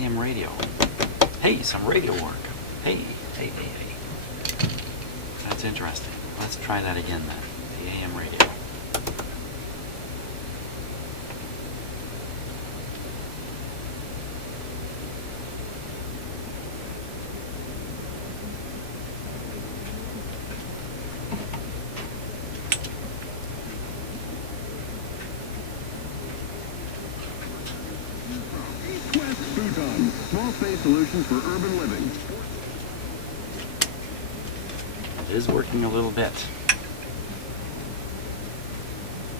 AM radio. Hey, some radio work. Hey. That's interesting. Let's try that again then. The AM radio. Small space solutions for urban living. It is working a little bit.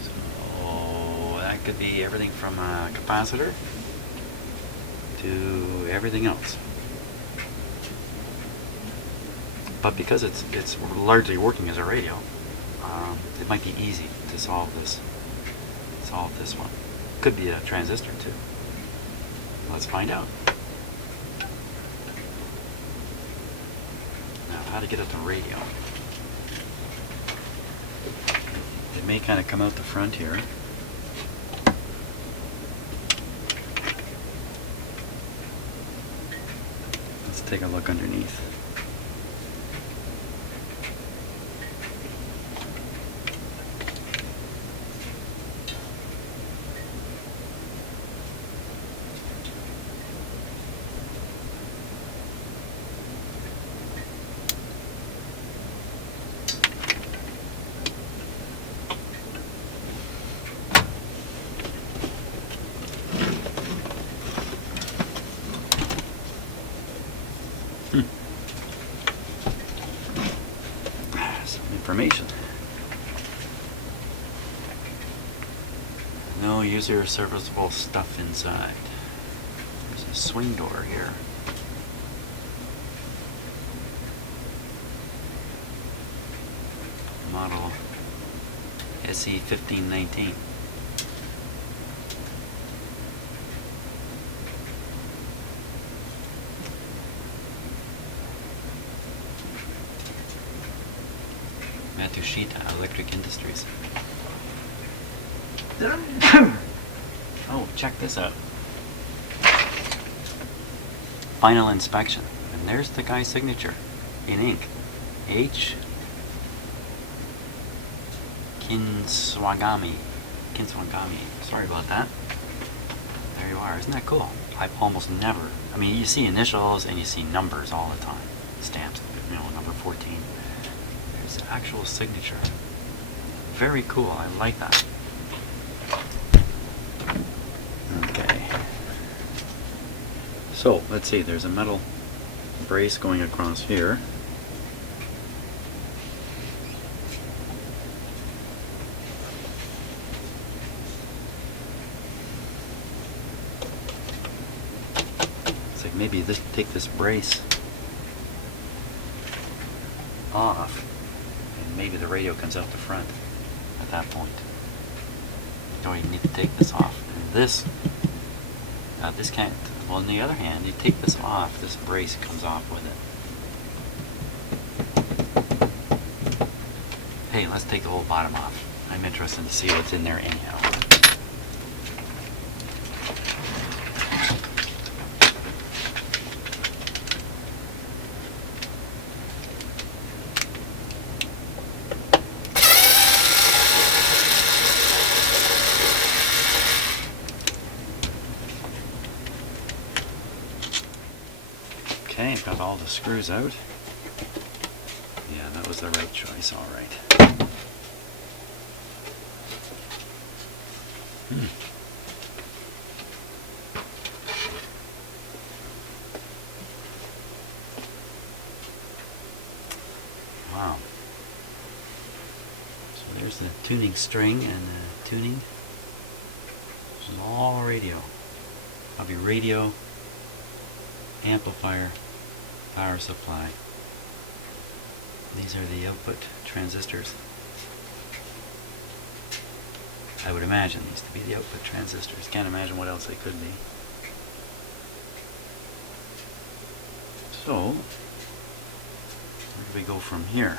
So that could be everything from a capacitor to everything else. But because it's largely working as a radio, it might be easy to solve this one. Could be a transistor too. Let's find out. Now, how to get it to radio. It may kind of come out the front here. Let's take a look underneath. Some information. No user serviceable stuff inside. There's a swing door here. Model SE-1519. Matsushita Electric Industries. Oh, check this out. Final inspection. And there's the guy's signature in ink. H. Kinswagami. Sorry about that. There you are. Isn't that cool? I've almost never. I mean, you see initials and you see numbers all the time. Stamps, number 14. There's the actual signature. Very cool. I like that. Okay. So, let's see. There's a metal brace going across here. It's like maybe take this brace off, and maybe the radio comes out the front at that point. No, you need to take this off. And this can't. Well, on the other hand, you take this off, this brace comes off with it. Hey, let's take the whole bottom off. I'm interested to see what's in there anyhow. Okay, I've got all the screws out. Yeah, that was the right choice, all right. Wow. So there's the tuning string and the tuning. This is all radio. Probably radio, amplifier, power supply. These are the output transistors. I would imagine these to be the output transistors. Can't imagine what else they could be. So, where do we go from here?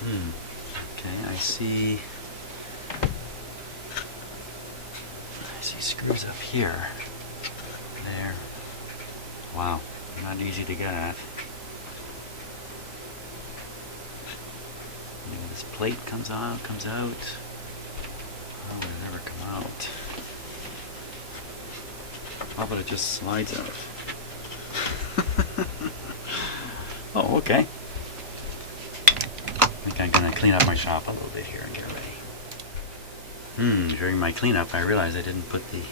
Okay, I see screws up here. There. Wow, not easy to get at. Maybe this plate comes out. Oh, it'll never come out. How about it just slides out? Oh, okay. I think I'm gonna clean up my shop a little bit here and get ready. During my cleanup, I realized I didn't put the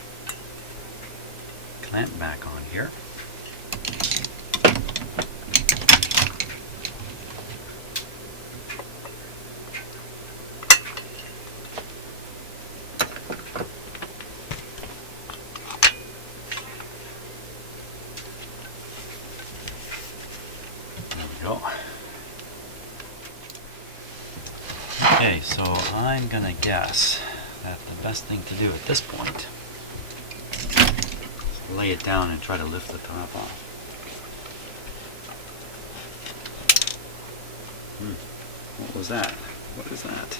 clamp back on here. Okay, so I'm gonna guess that the best thing to do at this point is lay it down and try to lift the top off. What was that? What is that?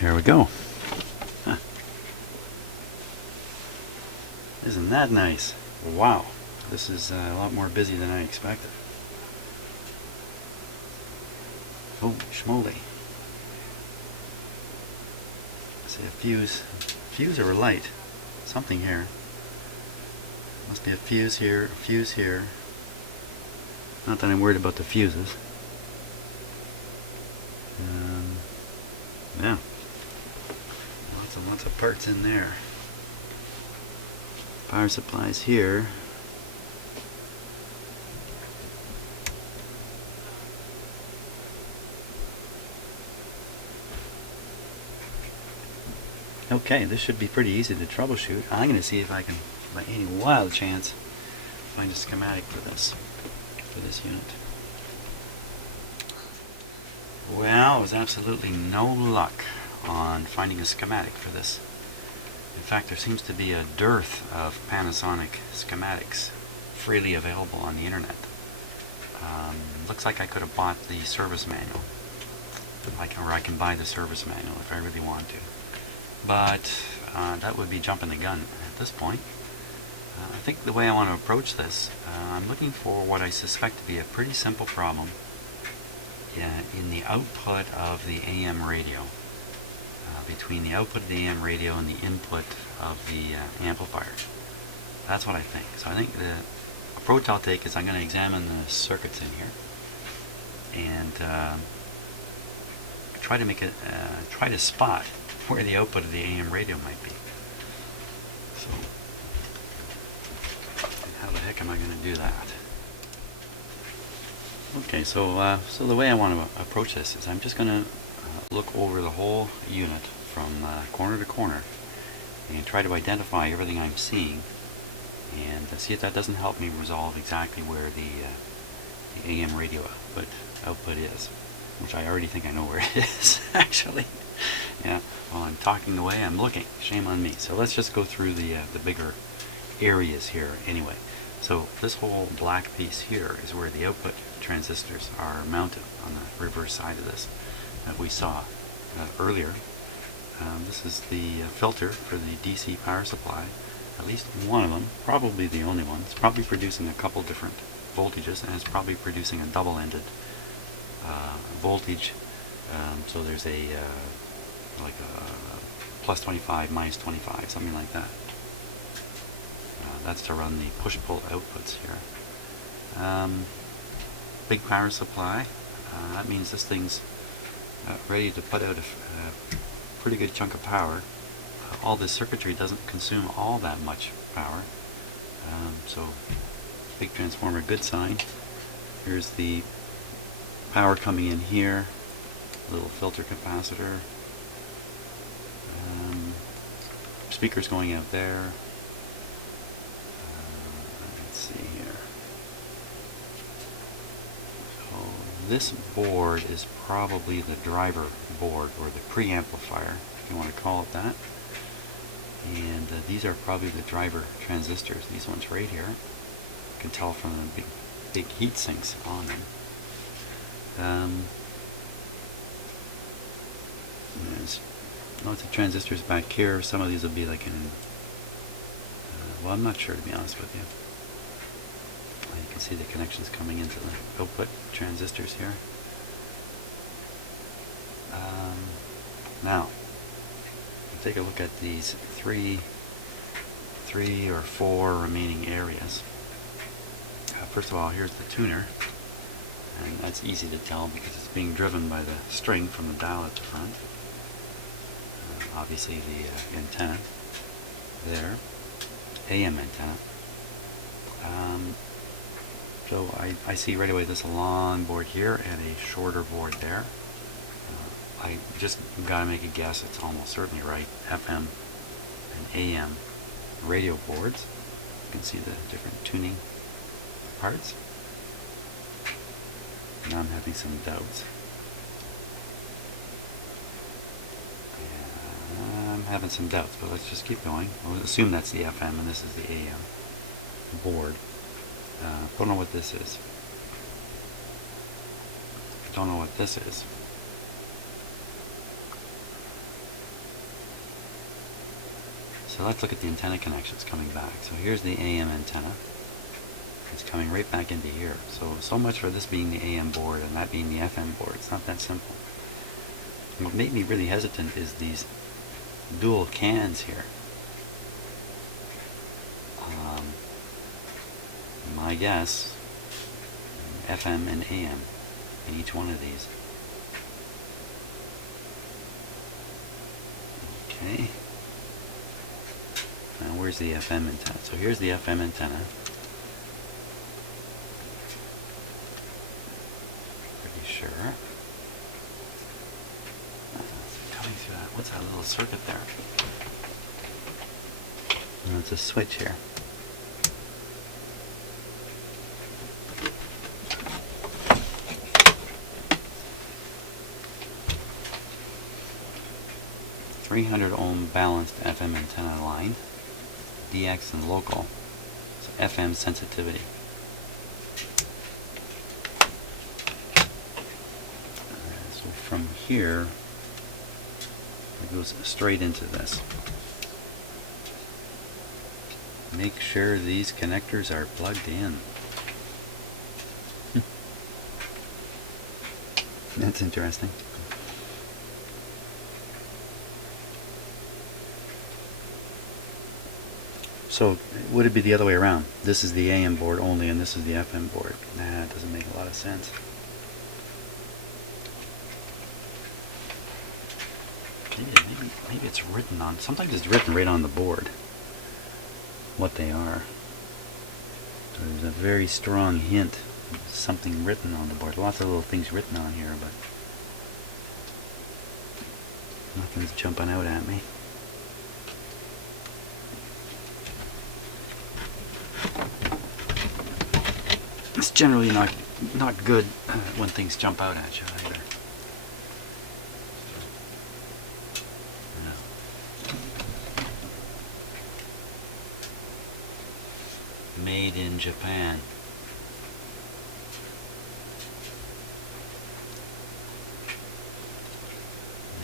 There we go. Huh. Isn't that nice? Wow, this is a lot more busy than I expected. Oh, schmoly. See a fuse or a light, something here. Must be a fuse here, a fuse here. Not that I'm worried about the fuses. Yeah. Lots of parts in there. Power supplies here. Okay, this should be pretty easy to troubleshoot. I'm going to see if I can, by any wild chance, find a schematic for this unit. Well, it was absolutely no luck on finding a schematic for this. In fact, there seems to be a dearth of Panasonic schematics freely available on the internet. Looks like I could have bought the service manual, or I can buy the service manual if I really want to. But that would be jumping the gun at this point. I think the way I want to approach this, I'm looking for what I suspect to be a pretty simple problem in the output of the AM radio. Between the output of the AM radio and the input of the amplifier. That's what I think. So I think the approach I'll take is I'm going to examine the circuits in here and try to spot where the output of the AM radio might be. So how the heck am I going to do that? Okay, so the way I want to approach this is I'm just going to look over the whole unit from corner to corner and try to identify everything I'm seeing and see if that doesn't help me resolve exactly where the AM radio output is, which I already think I know where it is actually. Yeah, while I'm talking away I'm looking. Shame on me. So let's just go through the bigger areas here anyway. So this whole black piece here is where the output transistors are mounted on the reverse side of this that we saw earlier. This is the filter for the DC power supply. At least one of them, probably the only one. It's probably producing a couple different voltages, and it's probably producing a double-ended voltage. So there's like a plus 25, minus 25, something like that. That's to run the push-pull outputs here. big power supply. That means this thing's ready to put out a pretty good chunk of power. All this circuitry doesn't consume all that much power. So big transformer, good sign. Here's the power coming in here, little filter capacitor, speakers going out there. Let's see here. So this board is probably the driver board, or the preamplifier, if you want to call it that. And these are probably the driver transistors. These ones right here. You can tell from the big heat sinks on them. There's lots of transistors back here. Some of these will be like in, well, I'm not sure, to be honest with you. You can see the connections coming into the output transistors here. Now, take a look at these three or four remaining areas. First of all, here's the tuner, and that's easy to tell because it's being driven by the string from the dial at the front. Obviously the antenna there, AM antenna. So I see right away this long board here and a shorter board there. I just gotta make a guess, it's almost certainly right. FM and AM radio boards. You can see the different tuning parts. Now I'm having some doubts. Yeah, I'm having some doubts, but let's just keep going. We'll assume that's the FM and this is the AM board. Don't know what this is. Don't know what this is. So let's look at the antenna connections coming back. So here's the AM antenna. It's coming right back into here. So much for this being the AM board and that being the FM board. It's not that simple. What made me really hesitant is these dual cans here. My guess, FM and AM in each one of these. Okay. Now where's the FM antenna? So here's the FM antenna. Pretty sure. Coming through that. What's that little circuit there? Oh, it's a switch here. .300 ohm balanced FM antenna line, DX and local, so FM sensitivity. So from here, it goes straight into this. Make sure these connectors are plugged in. That's interesting. So would it be the other way around? This is the AM board only and this is the FM board. Nah, it doesn't make a lot of sense. Maybe it's written on, sometimes it's written right on the board what they are. So there's a very strong hint of something written on the board. Lots of little things written on here, but nothing's jumping out at me. It's generally not good when things jump out at you either. No. Made in Japan.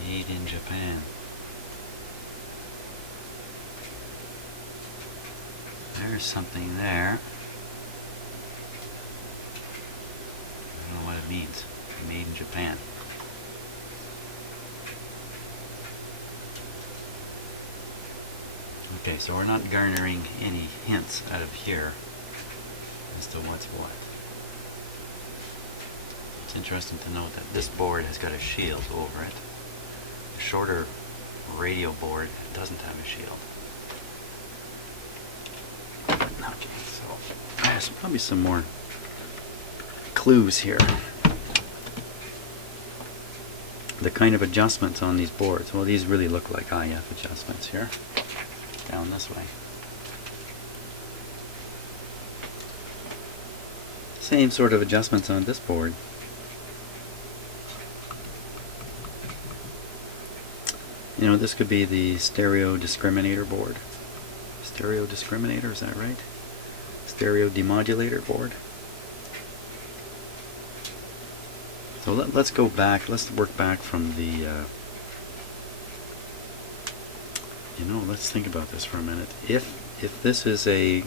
Made in Japan. There's something there. I don't know what it means. Made in Japan. Okay, so we're not garnering any hints out of here as to what's what. It's interesting to note that this board has got a shield over it. The shorter radio board doesn't have a shield. Okay, so there's probably some more clues here. The kind of adjustments on these boards. Well, these really look like IF adjustments here. Down this way. Same sort of adjustments on this board. You know, this could be the stereo discriminator board. Stereo discriminator, is that right? Stereo demodulator board. So let's go back, let's work back from the, you know, let's think about this for a minute. If this is a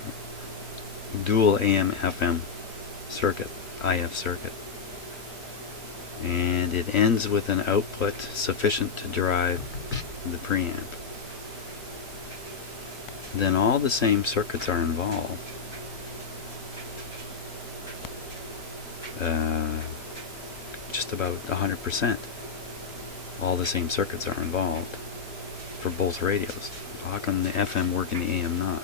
dual AM/FM circuit, IF circuit, and it ends with an output sufficient to drive the preamp, then all the same circuits are involved. Just about 100%. All the same circuits are involved for both radios. How come the FM work and the AM not?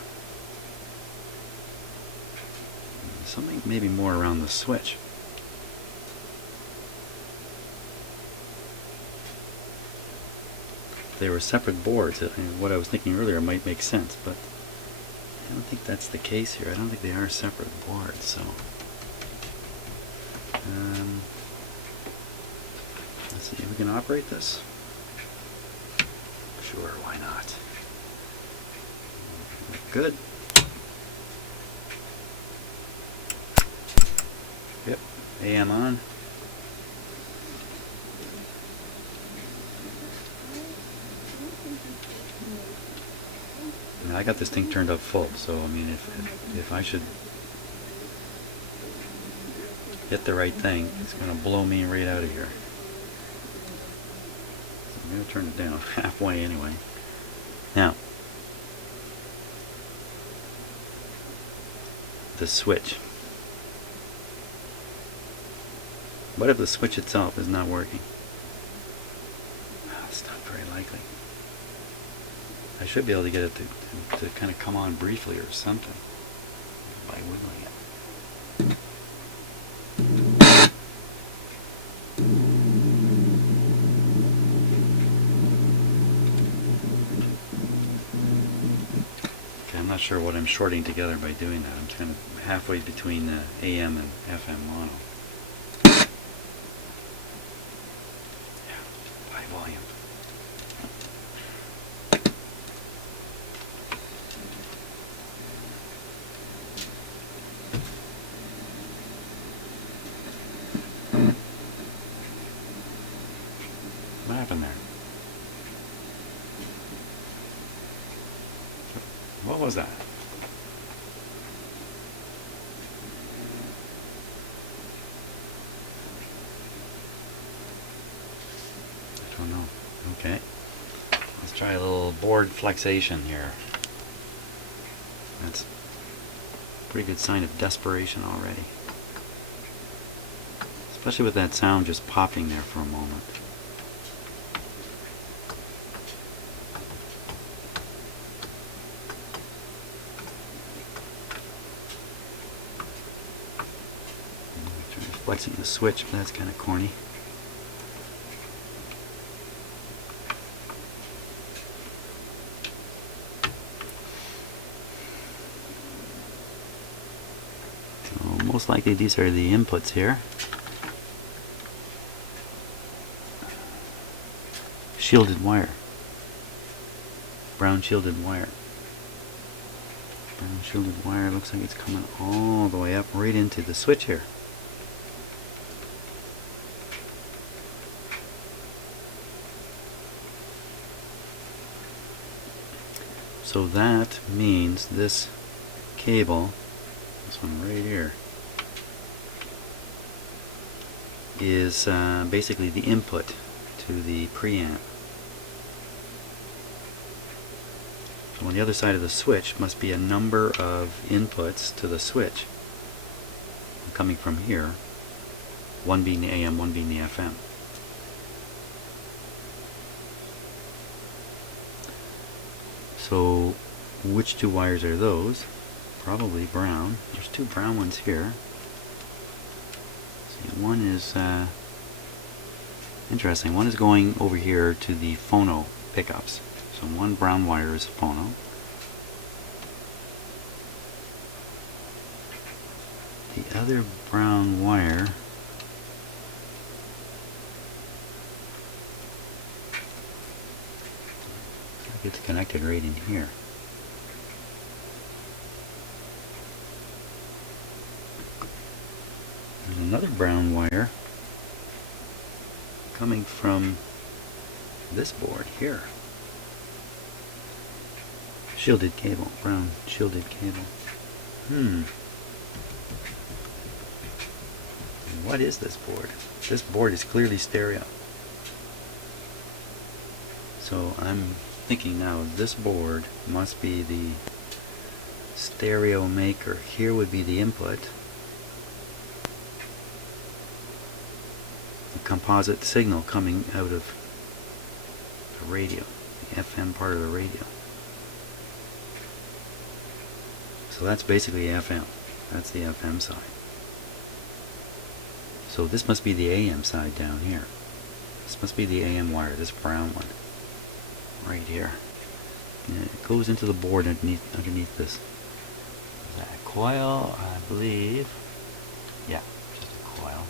Something maybe more around the switch. If they were separate boards, and what I was thinking earlier might make sense, but I don't think that's the case here. I don't think they are separate boards, so let's see if we can operate this. Sure, why not? Good. Yep, AM on. Now I got this thing turned up full, so I mean, if I should hit the right thing, it's going to blow me right out of here. So I'm going to turn it down halfway anyway. Now, the switch. What if the switch itself is not working? It's not very likely. I should be able to get it to kind of come on briefly or something by wiggling it. Okay, I'm not sure what I'm shorting together by doing that. I'm kind of halfway between the AM and FM mono. Yeah, high volume. What happened there? What was that? I don't know. Okay. Let's try a little board flexation here. That's a pretty good sign of desperation already. Especially with that sound just popping there for a moment. Flexing the switch, but that's kind of corny. So most likely these are the inputs here. Shielded wire. Brown shielded wire. Brown shielded wire looks like it's coming all the way up right into the switch here. So that means this cable, this one right here, is basically the input to the preamp. So on the other side of the switch must be a number of inputs to the switch coming from here. one being the AM, one being the FM. So which two wires are those? Probably brown. There's two brown ones here. See, one is interesting. One is going over here to the phono pickups. So one brown wire is phono. The other brown wire it's connected right in here. There's another brown wire coming from this board here. Shielded cable, brown shielded cable. What is this board? This board is clearly stereo. So I'm thinking now this board must be the stereo maker. Here would be the input. The composite signal coming out of the radio, the FM part of the radio. So that's basically FM. That's the FM side. So this must be the AM side down here. This must be the AM wire, this brown one. Right here. And it goes into the board underneath this. Is that a coil? I believe. Yeah, just a coil.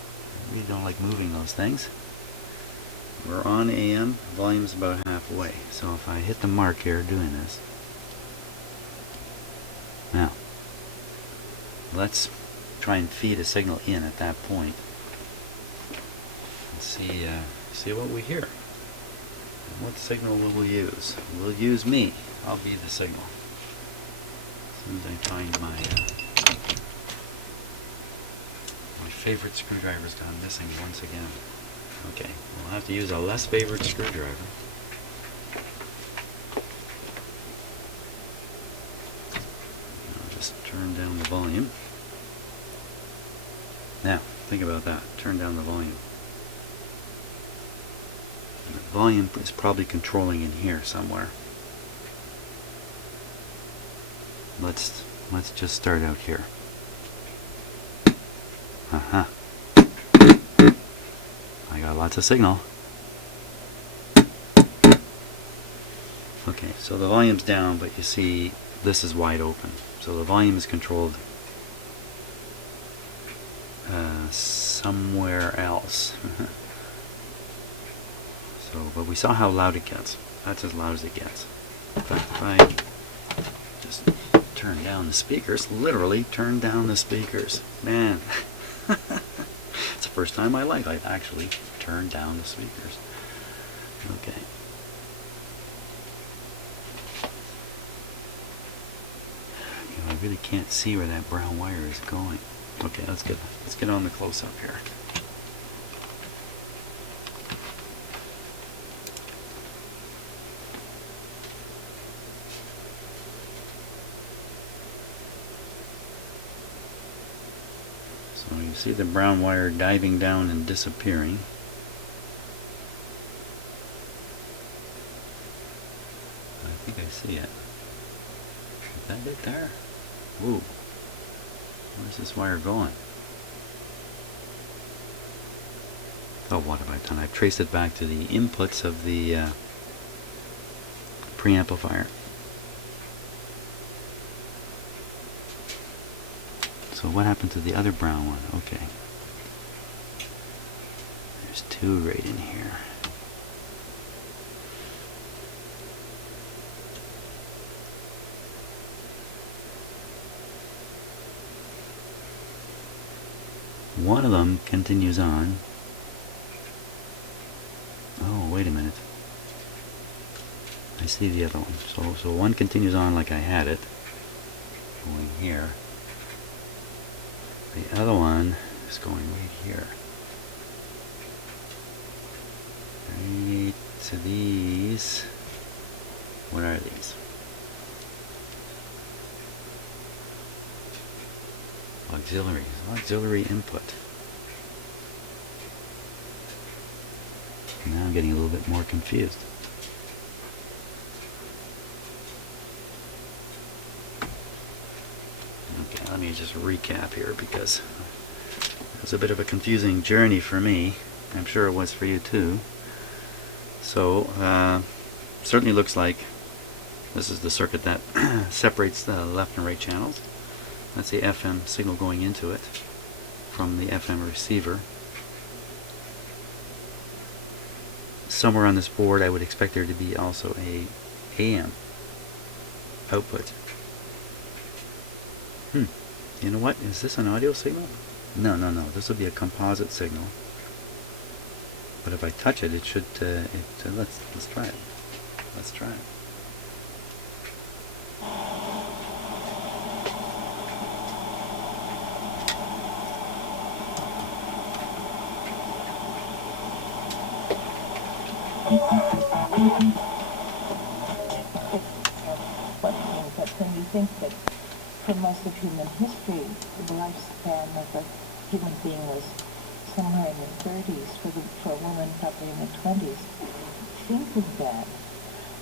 We don't like moving those things. We're on AM. Volume's about halfway. So if I hit the mark here doing this. Now, let's try and feed a signal in at that point. And see what we hear. What signal will we use? We'll use me. I'll be the signal. As soon as I find my favorite screwdriver's gone missing once again. Okay, we'll have to use a less favorite screwdriver. I'll just turn down the volume. Now, think about that. Turn down the volume. The volume is probably controlling in here somewhere. Let's just start out here. I got lots of signal. Okay, so the volume's down, but you see this is wide open. So the volume is controlled somewhere else. But we saw how loud it gets. That's as loud as it gets. In fact, if I just turn down the speakers, literally turn down the speakers. Man, it's the first time in my life I've actually turned down the speakers. Okay. You know, I really can't see where that brown wire is going. Okay, let's get on the close-up here. So you see the brown wire diving down and disappearing. I think I see it. Is that it there? Whoa. Where's this wire going? Oh, what have I done? I've traced it back to the inputs of the preamplifier. So what happened to the other brown one? Okay. There's two right in here. One of them continues on. Oh, wait a minute. I see the other one. So one continues on like I had it, going here. The other one is going right here. Right to these. What are these? Auxiliary input. Now I'm getting a little bit more confused. Okay, let me just recap here because it was a bit of a confusing journey for me. I'm sure it was for you too. So, certainly looks like this is the circuit that separates the left and right channels. That's the FM signal going into it from the FM receiver. Somewhere on this board I would expect there to be also a AM output. You know what? Is this an audio signal? No. This will be a composite signal. But if I touch it, it should. Let's try it. Let's try it. But when you think that for most of human history, the lifespan of a human being was somewhere in the 30s, for a woman probably in the 20s. Think of that.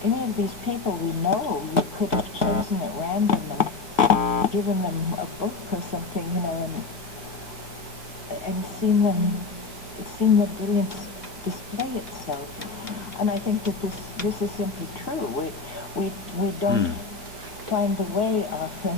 Any of these people we know, you could have chosen at random and given them a book or something, you know, and seen the brilliance display itself. And I think that this is simply true. We don't find the way often.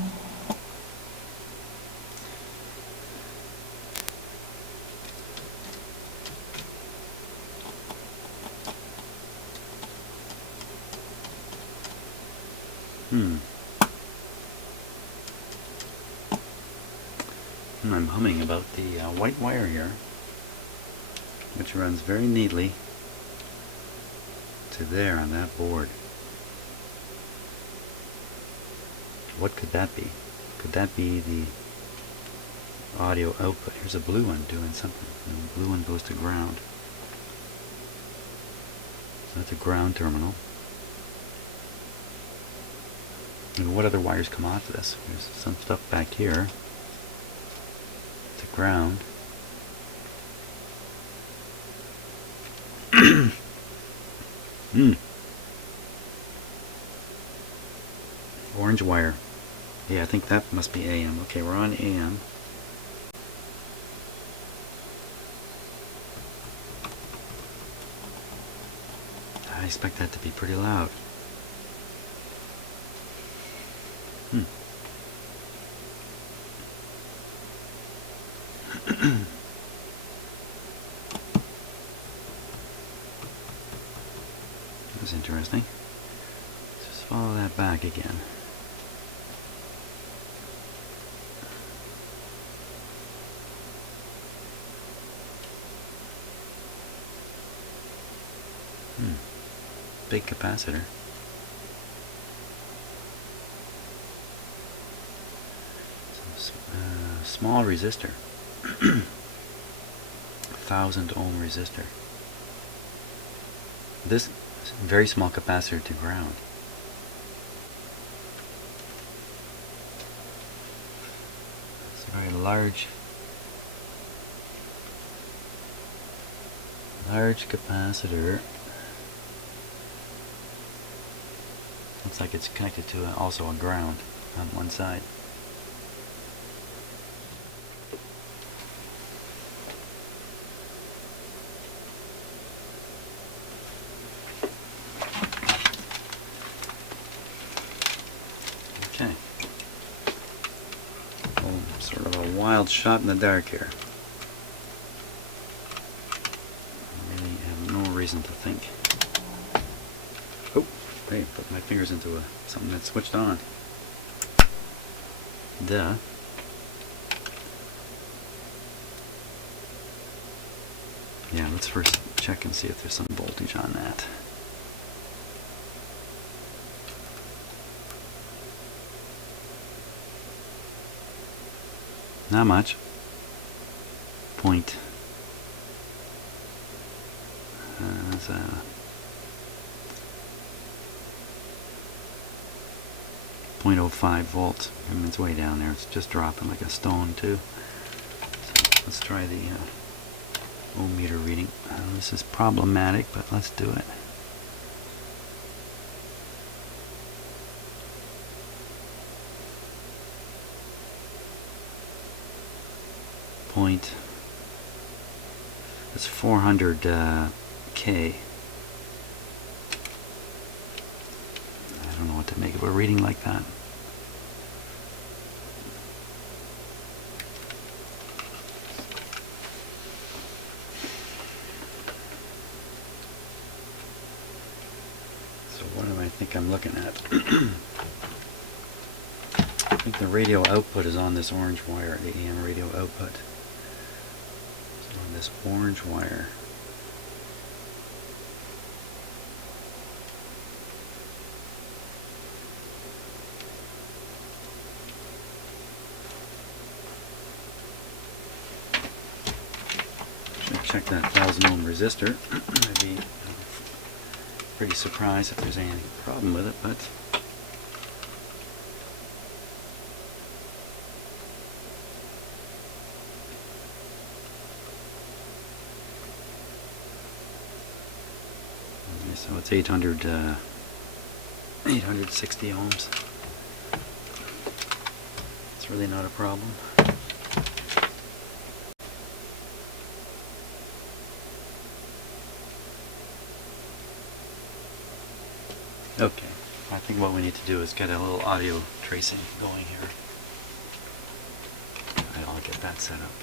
I'm humming about the white wire here, which runs very neatly to there on that board. What could that be? Could that be the audio output? Here's a blue one doing something. The blue one goes to ground. So that's a ground terminal. And what other wires come off this? There's some stuff back here to ground. Orange wire. Yeah, I think that must be AM. Okay, we're on AM. I expect that to be pretty loud. That's interesting. Just follow that back again. Big capacitor. Small resistor. 1000 ohm resistor. This very small capacitor to ground. It's a very large capacitor. Looks like it's connected to also a ground on one side. Okay. Well, sort of a wild shot in the dark here. I really have no reason to think. Oh, hey, put my fingers into something that's switched on. Duh. Yeah, let's first check and see if there's some voltage on that. Not much. That's a 0.05 volts. I mean, it's way down there. It's just dropping like a stone too. So let's try the ohm meter reading. Let's This is problematic, but let's do it. Point. It's 400 K. I don't know what to make of a reading like that. So what do I think I'm looking at? I think the radio output is on this orange wire, the AM radio output. So on this orange wire. Should check that 1000 ohm resistor. I'd be pretty surprised if there's any problem with it, but okay, so it's 860 ohms. It's really not a problem. Okay, I think what we need to do is get a little audio tracing going here. I'll get that set up.